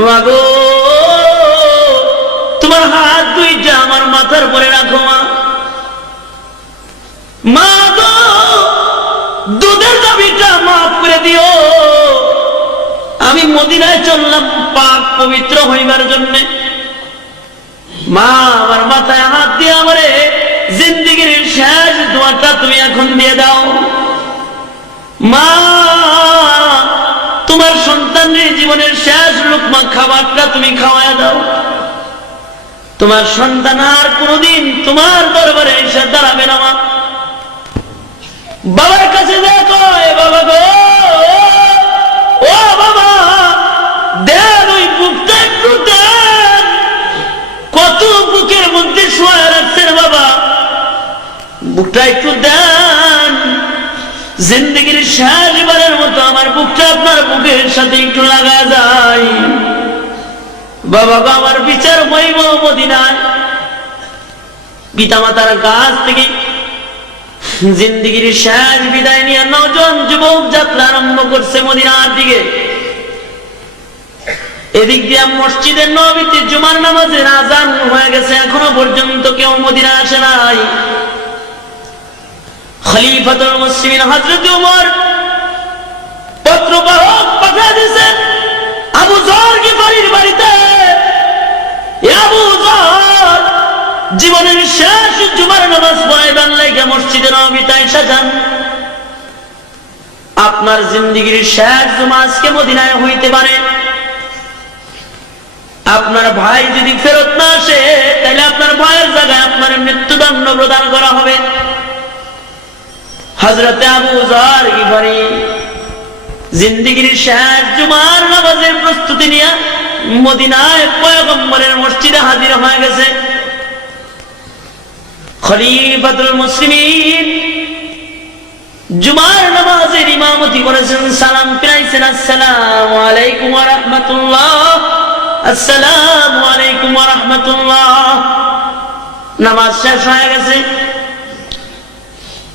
মাগো তোমার হাত দুইটা আমার মাথার উপরে রাখো মা। মা গো দুধের দাবিটা মাফ করে দিও। আমি মদিনায় চললাম পাক পবিত্র হইবার জন্য। মা আমার মাথায় হাত দিয়ে আমারে জিন্দেগীর শেষ দোয়াটা তুমি এখন দিয়ে দাও। মা তোমার সন্তানের জীবনের শেষ লোকমা খাবারটা তুমি খাওয়ায় দাও। তোমার সন্তান আর কোনদিন তোমার দরবারে এসে দাঁড়াবে না মা। বাবার কাছে দেখো বাবা গো, ও বাবা দেন ওই বুকটা একটু দেন। কত বুকের মধ্যে শোয়া রাখছেন বাবা, বুকটা একটু দেন। জিন্দগির শেষবারের মতো আমার বুকটা আপনার বুকের সাথে একটু লাগা যায়। বাবা গো আমার বিচার হইব মদিনায়। পিতামাতার কাছ থেকে জিন্দগির শেষ বিদায় নিয়ে নজন যুবক যাত্রা আরম্ভ করছে মদিনার দিকে। এদিক দিয়ে মসজিদের নববীতে জুমার নামাজের আযান হয়ে গেছে, এখনো পর্যন্ত কেউ মদিনা আসে নাই। খলিফাতুল মুসলিমিন হযরত ওমর পত্রবাহক পাঠিয়ে দিয়েছেন আবু যর গিফারির বাড়িতে। আবু যর জীবনের শেষ জুমার নামাজ পড়াইবার লাগা মসজিদে নববীতে এসে যান। আপনার জিন্দেগীর শেষ জুমা আজকে মদিনায় হইতে পারে। আপনার ভাই যদি ফেরত না আসে তাহলে আপনার ভাইয়ের জায়গায় আপনার মৃত্যুদণ্ড প্রদান করা হবে। হযরতে আবু যর গিফারি জিন্দেগীর শেষ জুমার নামাজের প্রস্তুতি নিয়ে মদিনায় পয়গম্বরের মসজিদে হাজির হয়ে গেছে। খলিফাতুল মুসলিমিন জুমার নামাজের ইমামতি করেছেন, সালাম ফিরাইছেন, আসসালামু আলাইকুম ওয়া রাহমাতুল্লাহ, আসসালামু আলাইকুম ওয়া রাহমাতুল্লাহ। নামাজ শেষ হয়ে গেছে।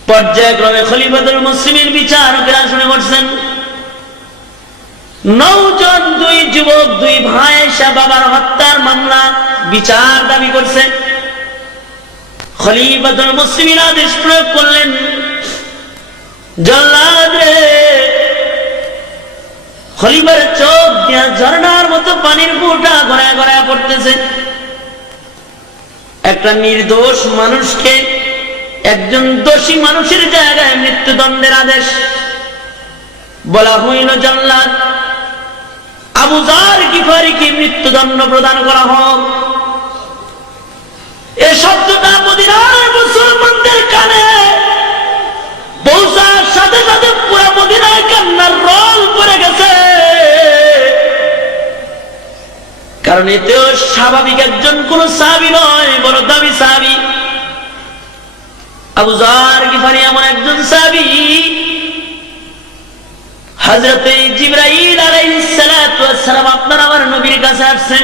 পর্যায়ক্রমে খলিফাতুল মুসলিমিন বিচারকেরা শুনে বসছেন। 9 জন দুই যুবক দুই ভাই এসে বাবার হত্যার মামলা বিচার দাবি করছে। খলিফাতুল মুসলিমিন আদেশ প্রয়োগ করলেন, জল্লাদ রে। খলিফার চোখ দিয়া ঝর্ণার মতো পানির ফোঁটা গড়ায় গড়ায় পড়তেছে। একটা নির্দোষ মানুষকে একজন দোষী মানুষের জায়গায় মৃত্যুদণ্ডের আদেশ। বলা হইল, জল্লাদ আবু যর গিফারিকে মৃত্যুদণ্ড প্রদান করা হোক। এই শব্দটা মদিনার মুসলমানদের কানে পৌঁছার সাথে সাথে পুরো মদিনায় কান্নার রোল পড়ে গেছে। কারণ এতেও স্বাভাবিক একজন কোন সাহাবী নয়, বড় দামি সাহাবী। আবু যর গিফারি এমন একজন সাহাবী, হযরতে জিবরাইল আলাইহিস সালাতু ওয়াস সালাম আপনার আমার নবীর কাছে আসছে।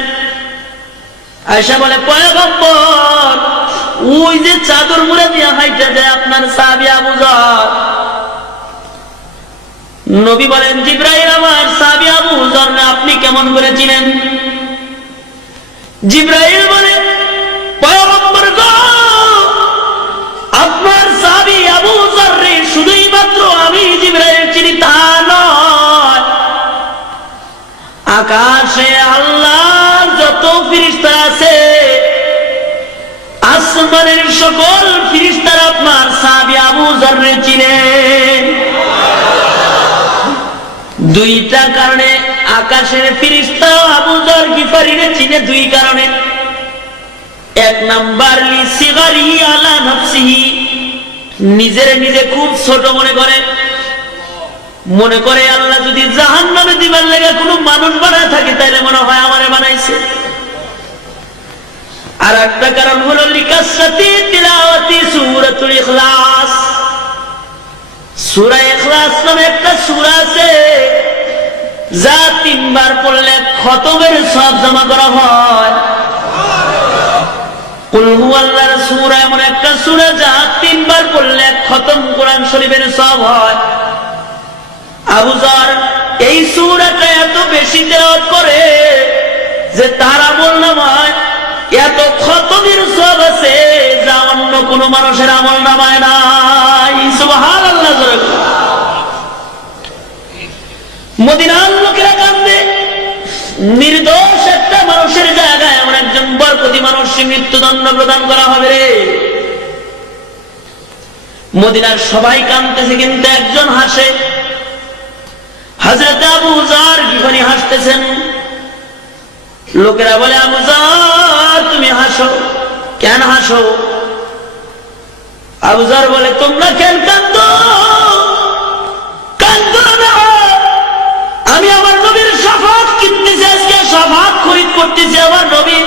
আয়েশা বলে, পয়গম্বর ওই যে চাদর মুড়ে দিয়ে হাইটা যায় আপনার সাহাবী আবু যর। নবী বলেন, জিবরাইল আমার সাহাবী আবু যর আপনি কেমন করে চিনেন? জিবরাইল বলে, পয়গম্বর গো আপনার সাহাবী আবু যর রে শুধুই মাত্র আমি জিবরাইল চিনি তা নয়, আকাশে আল্লাহর যত ফেরেশতা আছে আসমানের সকল ফেরেশতারা আপনার সাহাবী আবু যর রে চিনে। দুইটা কারণে আকাশের ফেরেশতা আবু যর গিফারিরে চিনে, দুই কারণে। এক নাম্বার লিসিগারিহি আলা নাফসিহি, নিজের নিজে খুব ছোট মনে করে আল্লাহ যদি জাহান্নামে দিবার লাগা কোনো মানুষ বানায় থাকে তাহলে মনে হয় আমারে বানাইছে। আর একটা কারণ হলো লিকাসরাতি তিলাওয়াতি সূরাতুল ইখলাস। সূরা ইখলাস নামে একটা সূরা আছে যা 3 বার পড়লে খতমের সওয়াব জমা করা হয়। কুল হুয়াল্লাহর সূরা এমন একটা সূরা যা 3 বার পড়লে খতম কোরআন শরীফের সওয়াব হয়। আবু যর এই সূরাটা এত বেশি তেলাওয়াত করে যে তার আমল নামায় এত খতমের সওয়াব আছে যা অন্য কোন মানুষের আমল নামায় নাই। সুবহানাল্লাহ। মদিনার লোকেরা কান্দে, নির্দোষ একটা মানুষের জায়গায় এমন একজন বরকতি মানুষকে মৃত্যুদণ্ড প্রদান করা হবে রে। মদিনার সবাই কাঁদতেছে, কিন্তু একজন হাসে। হযরত আবু যার কিখানি হাসতেছেন। লোকেরা বলে, আবু যার তুমি হাসো, কেন হাসো? আবু যার বলে, তোমরা কেন কাঁদো? কাঁদো না, আমি আমার নবীর শাফাত কিনতেছি, আজকে শাফাত খরিদ করতেছি। আমার নবী